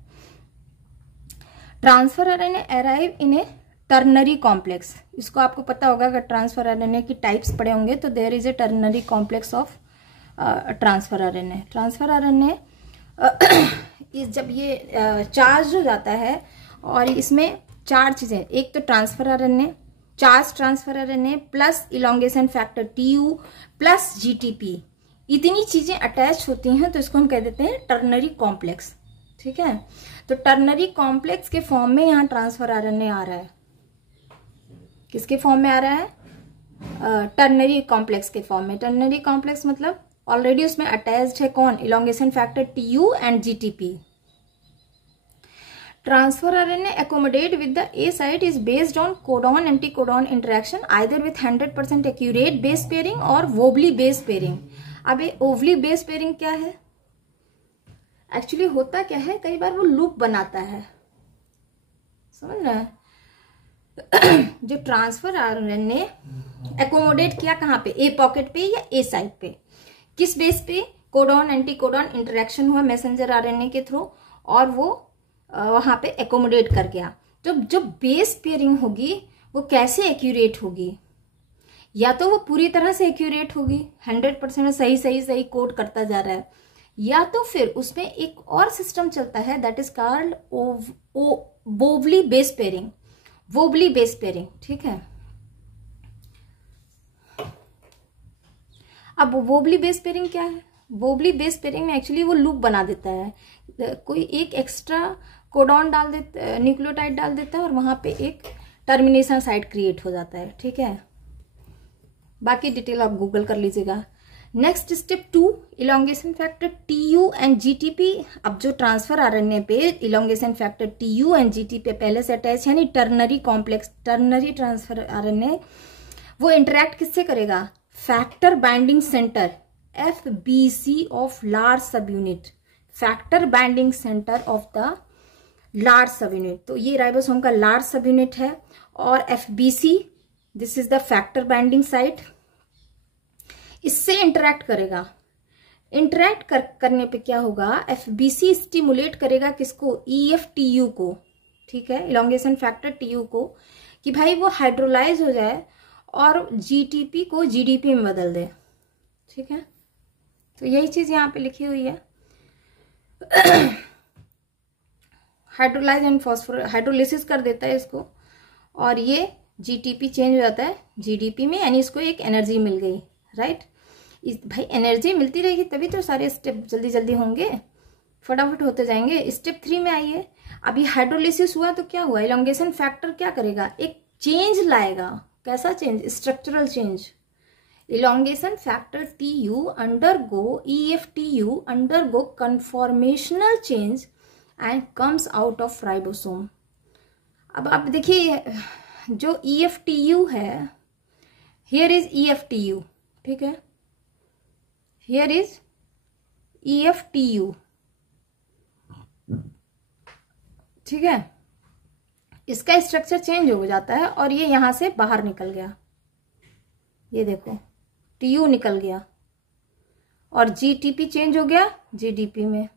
Transfer RNA arrive in A ternary complex. इसको आपको पता होगा, अगर ट्रांसफर आरएनए की टाइप्स पढ़े होंगे तो there is a ternary complex of transfer RNA. Transfer RNA जब ये चार्ज हो जाता है, और इसमें 4 चीजें, एक तो transfer RNA, charge transfer RNA plus elongation factor TU plus GTP, इतनी चीजें अटैच होती हैं, तो इसको हम कह देते हैं टर्नरी कॉम्प्लेक्स, ठीक है। तो टर्नरी कॉम्प्लेक्स के फॉर्म में यहाँ ट्रांसफर आरएनए आ रहा है। किसके फॉर्म में आ रहा है? टर्नरी कॉम्प्लेक्स के फॉर्म में। टर्नरी कॉम्प्लेक्स मतलब ऑलरेडी उसमें अटैच्ड है कौन? Elongation factor TU and GTP, Transfer RNA accommodate with the A site is based on codon-anticodon interaction either with 100% accurate base pairing or wobbly base pairing. अब ये wobbly base pairing क्या है? Actually होता क्या है, कई बार वो लूप बनाता है, समझ रहे हैं? जो ट्रांसफर आरएनए एकोमोडेट किया कहाँ पे, ए पॉकेट पे या ए साइट पे, किस बेस पे, कोडॉन एंटीकोडॉन इंटरेक्शन हुआ मैसेंजर आरएनए के थ्रू और वो वहां पे एकोमोडेट कर गया। जो बेस पेयरिंग होगी वो कैसे एक्यूरेट होगी, या तो वो पूरी तरह से एक्यूरेट होगी, 100% सही सही सही कोड करता जा रहा है, या तो फिर उसमें एक और सिस्टम चलता है that is called wobbly base pairing, wobbly base pairing, ठीक है। अब वोबली बेस पेयरिंग क्या है? वोबली बेस पेयरिंग में एक्चुअली वो लूप बना देता है, कोई एक एक्स्ट्रा कोडॉन डाल देता, न्यूक्लियोटाइड डाल देता है और वहां पे एक टर्मिनेशन साइट क्रिएट हो जाता है, ठीक है। बाकी डिटेल आप गूगल कर लीजिएगा। Next step 2, elongation factor TU and GTP। अब जो ट्रांसफर आरएनए पे elongation factor TU and GTP पहले से अटैच है, यानी ternary complex, ternary transfer RNA, वो इंटरेक्ट किससे करेगा? Factor binding centre FBC of large सब unit, factor binding centre of the large सब यूनिट। तो ये राइबोसोम का लार्ज सब यूनिट है और FBC this is the factor binding site, इससे इंटरेक्ट करेगा। इंटरेक्ट करने पे क्या होगा, FBC स्टिमुलेट करेगा किसको? EFTU को, ठीक है, इलोंगेशन फैक्टर TU को, कि भाई वो हाइड्रोलाइज हो जाए और GTP को GDP में बदल दे, ठीक है। तो यही चीज यहाँ पे लिखी हुई है, हाइड्रोलाइज एंड फॉस्फोर, हाइड्रोलिसिस कर देता है इसको और ये GTP चेंज हो जाता है GDP में, यानी इसको एक एनर्जी मिल गई, राइट। भाई एनर्जी मिलती रहेगी तभी तो सारे स्टेप जल्दी जल्दी होंगे, फटाफट होते जाएंगे। स्टेप 3 में आइए। अभी हाइड्रोलिसिस हुआ तो क्या हुआ, इलोंगेशन फैक्टर क्या करेगा? एक चेंज लाएगा। कैसा change? Structural change. Elongation factor TU undergo, EFTU undergo conformational change and comes out of ribosome. अब आप देखिए जो EFTU है, हियर इज EFTU, ठीक है, हियर इज EFTU, ठीक है। इसका स्ट्रक्चर चेंज हो जाता है और ये यहां से बाहर निकल गया, ये देखो TU निकल गया और GTP चेंज हो गया GDP में।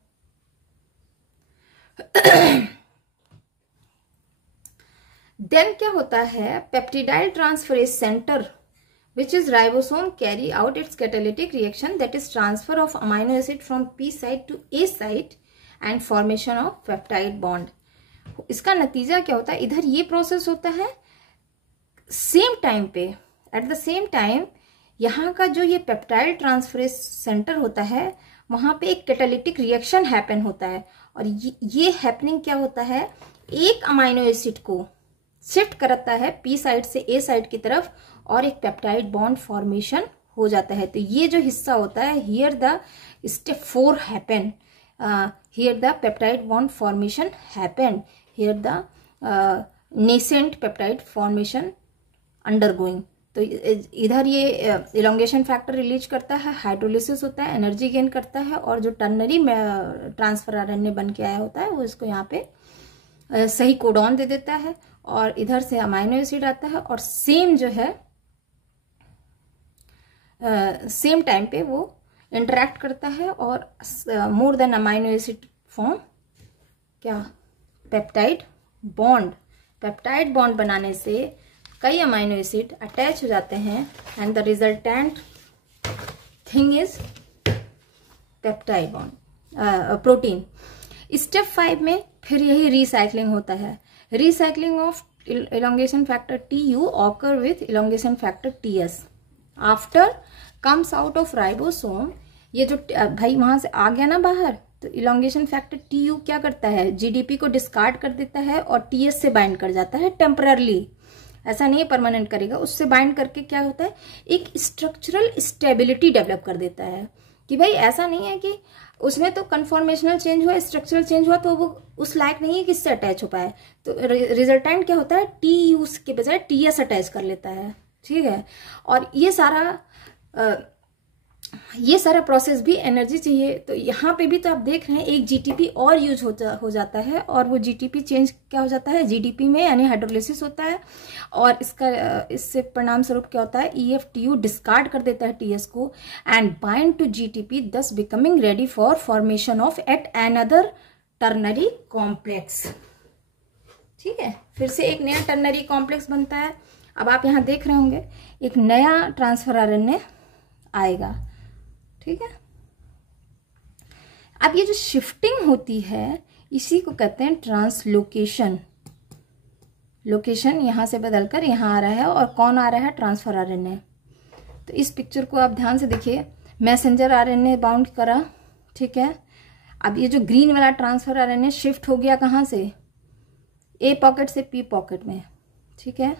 देन क्या होता है, peptidyl transferase centre which is ribosome carry out its catalytic reaction, that is transfer of amino acid from P site to A site and formation of peptide bond. इसका नतीजा क्या होता है, इधर ये प्रोसेस होता है सेम टाइम पे, एट द सेम टाइम यहाँ का जो ये पेप्टाइड ट्रांसफरेज सेंटर होता है वहां पे एक कैटालिटिक रिएक्शन हैपन होता है और ये हैपनिंग क्या होता है, एक अमाइनो एसिड को शिफ्ट करता है P साइड से A साइड की तरफ और एक पेप्टाइड बॉन्ड फॉर्मेशन हो जाता है। तो ये जो हिस्सा होता है, here the step 4 happen, here the peptide bond formation happen, here the nascent peptide formation undergoing. तो इधर ये इलोंगेशन फैक्टर रिलीज करता है, हाइड्रोलिसिस होता है, एनर्जी गेन करता है और जो टर्नरी ट्रांसफर आरएनए बन के आया होता है वो इसको यहाँ पे सही कोडॉन दे देता है और इधर से अमाइनो एसिड आता है और सेम जो है सेम टाइम पे वो इंटरेक्ट करता है और more than amino acid form क्या, पेप्टाइड बॉन्ड। पेप्टाइड बॉन्ड बनाने से कई अमाइनो एसिड अटैच हो जाते हैं and the resultant thing is peptide bond protein. Step 5 में फिर यही रिसाइकलिंग होता है। Recycling of elongation factor TU occur with elongation factor TS after comes out of ribosome। ये जो भाई वहां से आ गया ना बाहर, तो elongation factor TU क्या करता है, GDP को डिस्कार्ड कर देता है और TS से बाइंड कर जाता है टेम्पररली, ऐसा नहीं है परमानेंट करेगा, उससे बाइंड करके क्या होता है, एक स्ट्रक्चरल स्टेबिलिटी डेवलप कर देता है कि भाई ऐसा नहीं है कि उसमें तो कन्फॉर्मेशनल चेंज हुआ, स्ट्रक्चरल चेंज हुआ, तो वो उस लायक नहीं है कि इससे अटैच हो पाए। तो रिजल्टेंट क्या होता है, टी यूज के बजाय टी एस अटैच कर लेता है, ठीक है। और ये सारा प्रोसेस भी एनर्जी चाहिए। तो यहाँ पे भी तो आप देख रहे हैं एक जीटीपी और यूज हो जाता है, और वो जीटीपी चेंज क्या हो जाता है जीडीपी में, यानी हाइड्रोलिसिस होता है। और इससे परिणाम स्वरूप क्या होता है, EFTU डिस्कार्ड कर देता है टीएस को एंड बाइंड टू जीटीपी, दस becoming ready for formation of at another ternary complex. ठीक है, फिर से एक नया टर्नरी कॉम्प्लेक्स बनता है। अब आप यहाँ देख रहे होंगे एक नया ट्रांसफर आरएनए आएगा, ठीक है। अब ये जो शिफ्टिंग होती है इसी को कहते हैं ट्रांसलोकेशन। लोकेशन यहां से बदलकर यहां आ रहा है, और कौन आ रहा है, ट्रांसफर आरएनए। तो इस पिक्चर को आप ध्यान से देखिए, मैसेंजर आरएनए बाउंड करा, ठीक है। अब ये जो ग्रीन वाला ट्रांसफर आरएनए शिफ्ट हो गया कहां से, ए पॉकेट से पी पॉकेट में, ठीक है।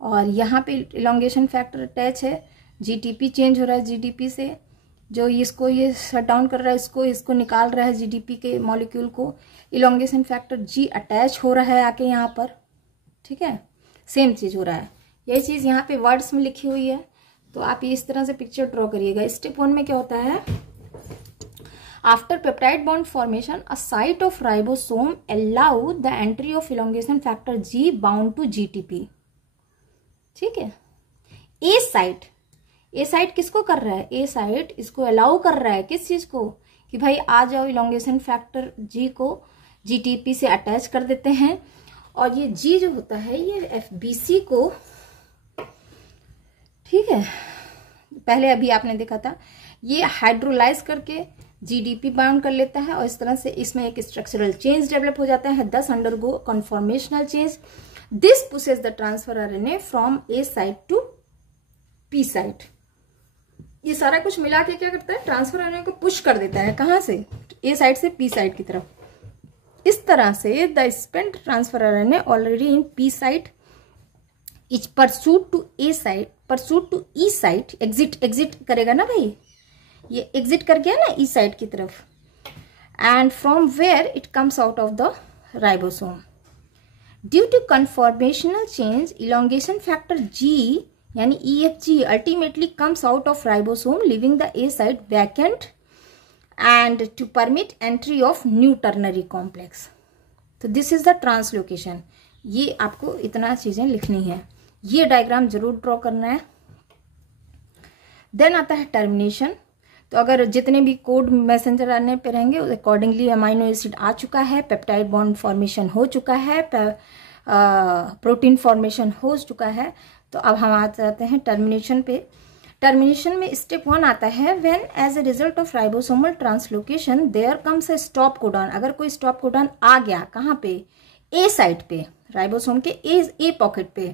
और यहाँ पे इलोंगेशन फैक्टर अटैच है, जीटीपी चेंज हो रहा है जीडीपी से, जो इसको ये शट डाउन कर रहा है, इसको निकाल रहा है जीडीपी के मॉलिक्यूल को। इलोंगेशन फैक्टर जी अटैच हो रहा है आके यहाँ पर, ठीक है। सेम चीज हो रहा है, यही चीज यहाँ पे वर्ड्स में लिखी हुई है। तो आप ये इस तरह से पिक्चर ड्रॉ करिएगा। स्टेप 1 में क्या होता है, after peptide bond formation A site of ribosome allow the entry of elongation factor G bound to GTP, ठीक है। ए साइट किसको कर रहा है, ए साइट इसको अलाउ कर रहा है, किस चीज को, कि भाई आ जाओ इलोंगेशन फैक्टर जी को जीटीपी से अटैच कर देते हैं। और ये जी जो होता है ये एफबीसी को, ठीक है, पहले अभी आपने देखा था, ये हाइड्रोलाइज करके जीडीपी बाउंड कर लेता है, और इस तरह से इसमें एक स्ट्रक्चरल चेंज डेवलप हो जाता है, thus undergo conformational change. This pushes the transfer RNA from A site to P site. ये सारा कुछ मिला के क्या करता है, ट्रांसफर आरएनए को पुश कर देता है, कहां से, ए साइट से पी साइट की तरफ। इस तरह से the spent transfer RNA already in P site is pursued to A site, pursued to E site, exit करेगा ना भाई, ये एग्जिट कर गया ना ई साइट की तरफ, and from where it comes out of the ribosome. Due to conformational change elongation factor G यानी EFG ultimately comes out of ribosome leaving the A site vacant and to permit entry of new ternary complex. तो this is the translocation। ये आपको इतना चीजें लिखनी है, ये diagram जरूर ड्रॉ करना है। देन आता है टर्मिनेशन। तो अगर जितने भी कोड मैसेंजर आने पे रहेंगे अकॉर्डिंगली अमाइनो एसिड आ चुका है, पेप्टाइड बॉन्ड फॉर्मेशन हो चुका है, प्रोटीन फॉर्मेशन हो चुका है, तो अब हम आ जाते हैं टर्मिनेशन पे। टर्मिनेशन में स्टेप 1 आता है when as a result of ribosomal translocation there comes a stop codon. अगर कोई स्टॉप कोडॉन आ गया कहाँ पे, ए साइट पे, राइबोसोम के ए पॉकेट पे,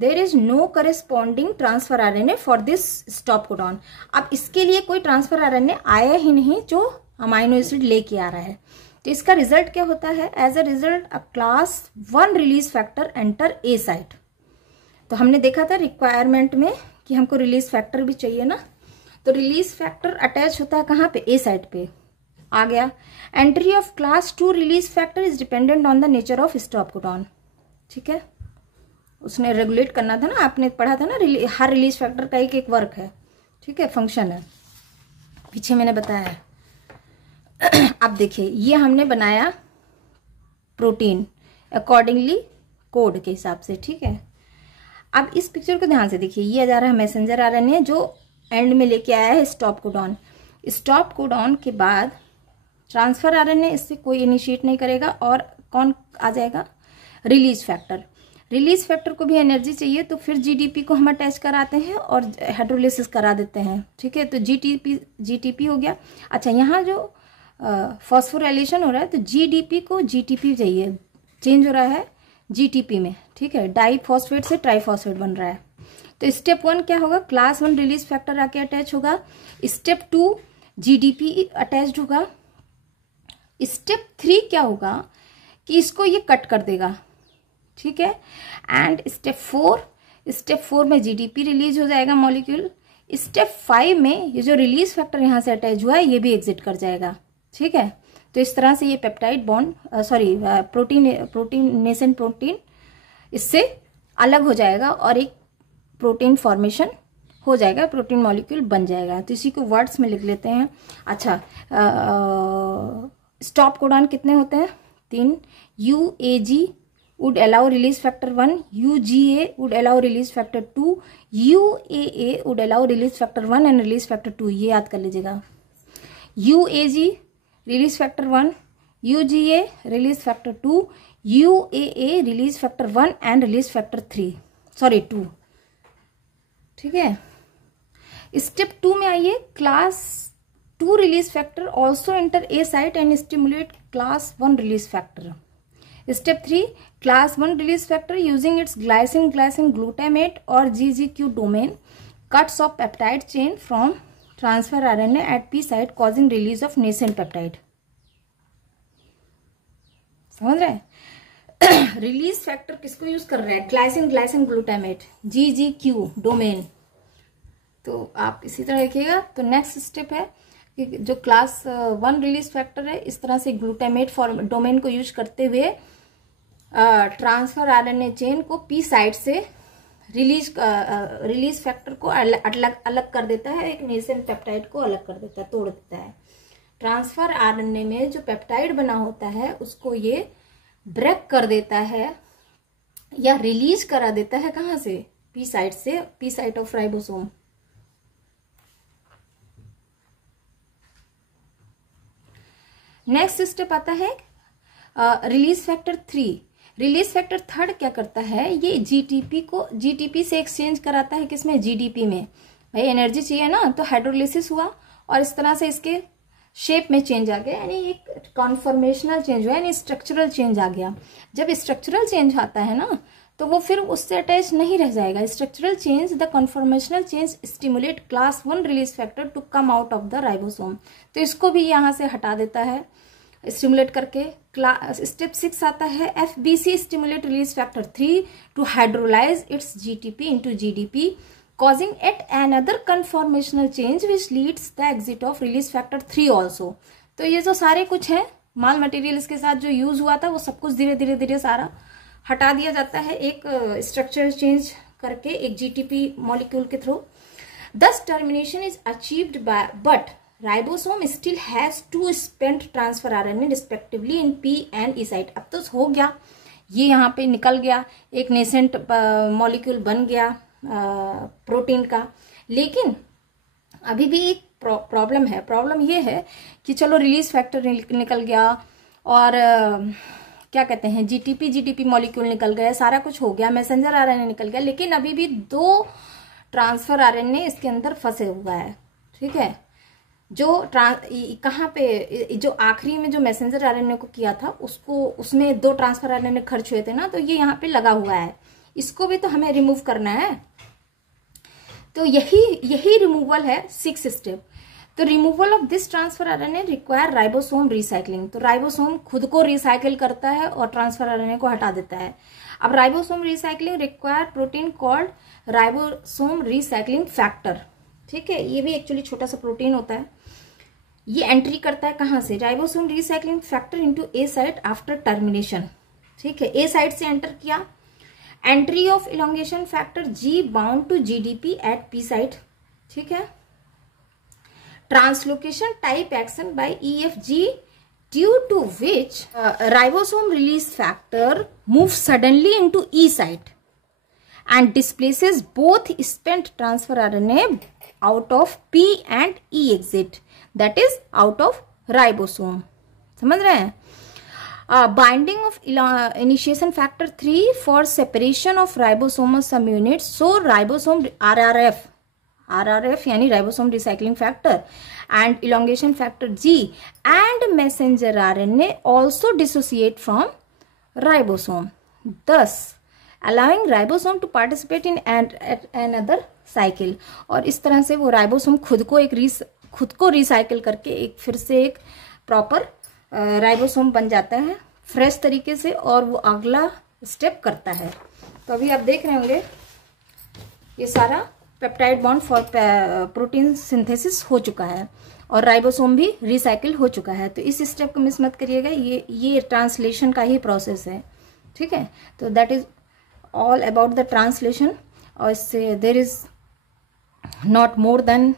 there is no corresponding transfer RNA for this stop codon. अब इसके लिए कोई ट्रांसफर आरएनए आया ही नहीं जो अमाइनो एसिड लेके आ रहा है। तो इसका रिजल्ट क्या होता है, as a result a class 1 release factor enter A site. तो हमने देखा था रिक्वायरमेंट में कि हमको रिलीज फैक्टर भी चाहिए ना, तो रिलीज फैक्टर अटैच होता है कहाँ पे, ए साइट पे आ गया। Entry of class 2 release factor is dependent on the nature of stop codon, ठीक है। उसने रेगुलेट करना था ना, आपने पढ़ा था ना, हर रिलीज फैक्टर का एक वर्क है, ठीक है, फंक्शन है, पीछे मैंने बताया है। अब देखिए ये हमने बनाया प्रोटीन अकॉर्डिंगली कोड के हिसाब से, ठीक है। अब इस पिक्चर को ध्यान से देखिए, ये जा रहा है मैसेंजर आरएनए जो एंड में लेके आया है स्टॉप कोडॉन। स्टॉप कोडॉन के बाद ट्रांसफर आरएनए इससे कोई इनिशिएट नहीं करेगा, और कौन आ जाएगा, रिलीज फैक्टर। रिलीज फैक्टर को भी एनर्जी चाहिए, तो फिर जीडीपी को हम अटैच कराते हैं और हाइड्रोलिसिस करा देते हैं, ठीक है। तो जीटीपी हो गया। अच्छा, यहाँ जो फॉस्फोराइलेशन हो रहा है तो जीडीपी को जीटीपी चाहिए, चेंज हो रहा है जीटीपी में, ठीक है, डाई फॉस्फेट से ट्राईफॉस्फेट बन रहा है। तो स्टेप 1 क्या होगा, क्लास 1 रिलीज फैक्टर आके अटैच होगा। स्टेप 2 जीडीपी अटैच्ड होगा। स्टेप 3 क्या होगा कि इसको ये कट कर देगा, ठीक है। एंड स्टेप 4 में जीडीपी रिलीज हो जाएगा मॉलिक्यूल। स्टेप 5 में ये जो रिलीज फैक्टर यहाँ से अटैच हुआ है ये भी एग्जिट कर जाएगा, ठीक है। तो इस तरह से ये peptide bond protein nascent protein इससे अलग हो जाएगा और एक प्रोटीन फॉर्मेशन हो जाएगा, प्रोटीन मॉलिक्यूल बन जाएगा। तो इसी को वर्ड्स में लिख लेते हैं। अच्छा, स्टॉप कोडॉन कितने होते हैं? 3। UAG would allow release factor 1, UGA would allow release factor 2, UAA would allow release factor 1 and release factor 2। ये याद कर लीजिएगा। UAG release factor 1, UGA release factor 2, UAA release factor 1 and release factor 2। ठीक है। Step 2 में आइए, class 2 release factor also enter A site and stimulate class 1 release factor. Step 3, class 1 release factor using its glycine glutamate और GGQ domain cuts off peptide chain from transfer RNA at P site causing release of nascent peptide. समझ रहे हैं? Release factor किसको use कर रहे हैं? Glycine glutamate, GGQ domain. तो आप इसी तरह लिखिएगा। तो नेक्स्ट स्टेप है कि जो क्लास 1 रिलीज फैक्टर है, इस तरह से ग्लूटामेट डोमेन को यूज करते हुए ट्रांसफर RNA चेन को पी साइड से रिलीज फैक्टर को अलग कर देता है, एक नेसेंट पेप्टाइड को अलग कर देता है, तोड़ देता है। ट्रांसफर RNA में जो पेप्टाइड बना होता है उसको ये ब्रेक कर देता है या रिलीज करा देता है। कहां से? पी साइड से, P side of ribosome. Next step आता है रिलीज फैक्टर 3। रिलीज फैक्टर 3 क्या करता है? ये जीटीपी से एक्सचेंज कराता है। किसमें? जीडीपी में। भाई एनर्जी चाहिए ना, तो हाइड्रोलिसिस हुआ और इस तरह से इसके शेप में चेंज आ गया, यानी एक कॉन्फॉर्मेशनल चेंज हुआ, यानी स्ट्रक्चरल चेंज आ गया। जब स्ट्रक्चरल चेंज आता है ना, तो वो फिर उससे अटैच नहीं रह जाएगा। Structural change, the conformational change stimulate class 1 release factor to come out of the ribosome. तो इसको भी यहां से हटा देता है स्टिमुलेट करके। स्टेप 6 आता है FBC stimulate release factor 3 to hydrolyse its GTP into GDP causing yet another conformational change which leads the exit of release factor 3 also। तो ये जो सारे कुछ है माल मटेरियल इसके साथ जो यूज हुआ था वो सब कुछ धीरे धीरे सारा हटा दिया जाता है एक स्ट्रक्चर चेंज करके, एक GTP मॉलिक्यूल के through. Thus termination is achieved by but ribosome still has to spend transfer RNA respectively in P and E site। अब तो हो गया, ये यहाँ पे निकल गया, एक नेसेंट मॉलिक्यूल बन गया प्रोटीन का। लेकिन अभी भी एक प्रॉब्लम है। प्रॉब्लम ये है कि चलो रिलीज फैक्टर निकल गया और क्या कहते हैं जीटीपी मॉलिक्यूल निकल गया, सारा कुछ हो गया, मैसेंजर RNA निकल गया, लेकिन अभी भी 2 ट्रांसफर RNA इसके अंदर फंसे हुआ है। ठीक है, जो कहाँ पे जो आखिरी में जो मैसेंजर RNA को किया था उसमें 2 ट्रांसफर RNA खर्च हुए थे ना, तो ये यहाँ पे लगा हुआ है, इसको भी तो हमें रिमूव करना है। तो यही रिमूवल है 6 स्टेप। तो removal of this transfer RNA require ribosome recycling. तो राइबोसोम खुद को रिसाइकिल करता है और ट्रांसफर RNA को हटा देता है। अब ribosome recycling require protein called ribosome recycling factor. ठीक है, ये भी एक्चुअली छोटा सा प्रोटीन होता है। ये एंट्री करता है कहां से? Ribosome recycling factor into A site after termination. ठीक है, ए साइट से एंटर किया। Entry of elongation factor G bound to GDP at P site. ठीक है, translocation type action by EFG due to which ribosome release factor move suddenly into E site and displaces both spent transfer RNA out of P and E exit, that is out of ribosome. समझ रहे हैं? Binding of initiation factor 3 for separation of ribosomal subunits, so ribosome RRF यानी ribosome recycling factor and elongation factor G and messenger RNA also dissociate from ribosome, thus allowing ribosome to participate in another cycle। और इस तरह से वो ribosome खुद को recycle करके एक फिर से एक प्रॉपर राइबोसोम बन जाता है फ्रेश तरीके से और वो अगला स्टेप करता है। तो अभी आप देख रहे होंगे ये सारा peptide bond for protein synthesis हो चुका है और राइबोसोम भी रिसाइकिल हो चुका है। तो इस स्टेप को मिस मत करिएगा, ये ट्रांसलेशन का ही प्रोसेस है, ठीक है। तो that is all about the translation, और इससे there is not more than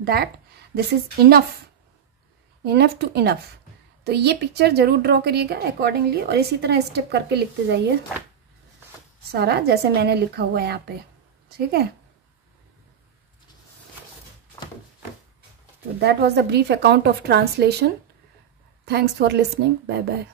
that, this is enough to enough. तो ये पिक्चर जरूर ड्रॉ करिएगा अकॉर्डिंगली, और इसी तरह स्टेप करके लिखते जाइए सारा, जैसे मैंने लिखा हुआ है यहाँ पे, ठीक है। So that was the brief account of translation. Thanks for listening. Bye bye.